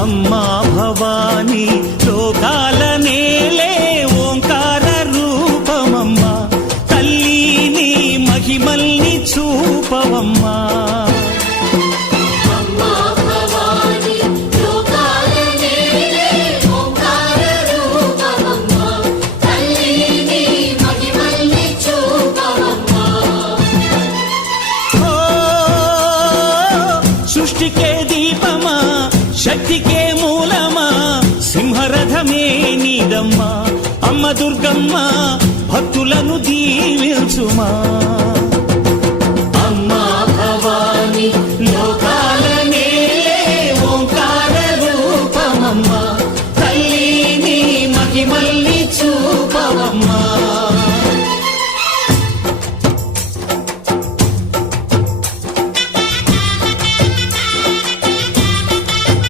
అమ్మా భవానీ లోకాల నేలే ఓంకార రూపమమ్మా, తల్లి నీ మహిమల్ని చూపవమ్మా. సృష్టికే దీపమా, శక్తికే మూలమా, సింహరథమే నీదమ్మా. అమ్మ దుర్గమ్మ భక్తులను దీవించుమా.